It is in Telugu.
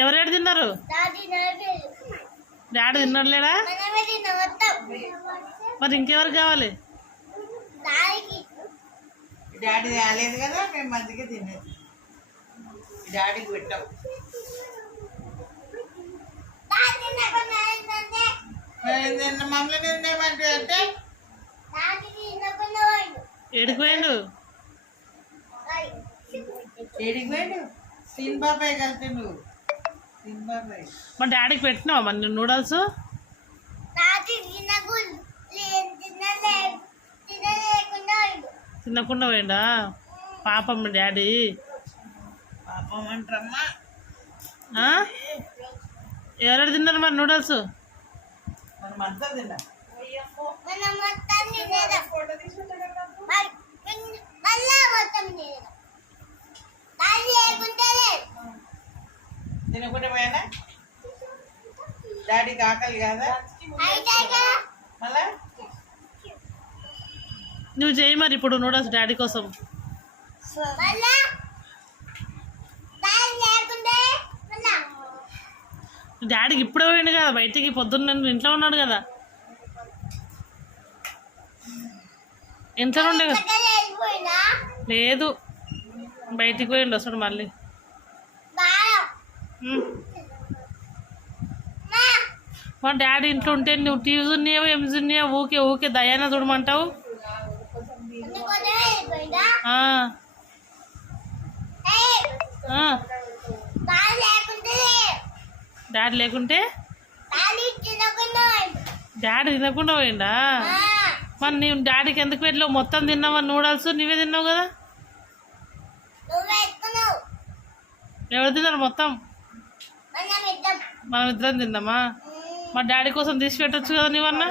ఎవరెవరు తిన్నారు? డాడీ తిన్నట్లేడా? మరి ఇంకెవరు కావాలి? డాడీ రాలేదు కదా, మేము మందికి తినేది. డాడీకి పెట్టాం. మమ్మల్ని తినేమంటే అంటే ఏడిపోయాడు. ఏడిపోయాడు సీన్ బాబాయ్ కలిపి నువ్వు సీన్ బాబాయ్. మా డాడీకి పెట్టినావా మరి నూడల్స్? తినకుండా పోయిండా పాపం మీ డాడీ. పాపం అంటారమ్మా. ఎవరెవరు తిన్నారు మరి నూడల్స్? మనం అంతా తిన్నా. తినకుండా పోయినా డాడీకి ఆకలి కాదా మళ్ళా? నువ్వు చేయి మరి ఇప్పుడు నూడల్స్ డాడీ కోసం. డాడీకి ఇప్పుడే పోయిండు కదా బయటికి, పొద్దున్న ఇంట్లో ఉన్నాడు కదా. ఇంట్లో ఉండే కదా. లేదు బయటికి పోయిండు, వస్తాడు మళ్ళీ. మా డాడీ ఇంట్లో ఉంటే నువ్వు టీవీ ఉన్నావు ఏం ఉన్నావు, ఊకే ఊకే దయాన చూడమంటావు. డాడీ లేకుంటే డాడీ తినకుండా పోయిండా? మరి నీవు డాడీకి ఎందుకు పెట్టలేవు? మొత్తం తిన్నావా నూడల్స్? నువ్వే తిన్నావు కదా. ఎవరు తిన్నారు మొత్తం? మనం ఇద్దరం తిన్నామా? మా డాడీ కోసం తీసి పెట్టచ్చు కదా నీవన్నా.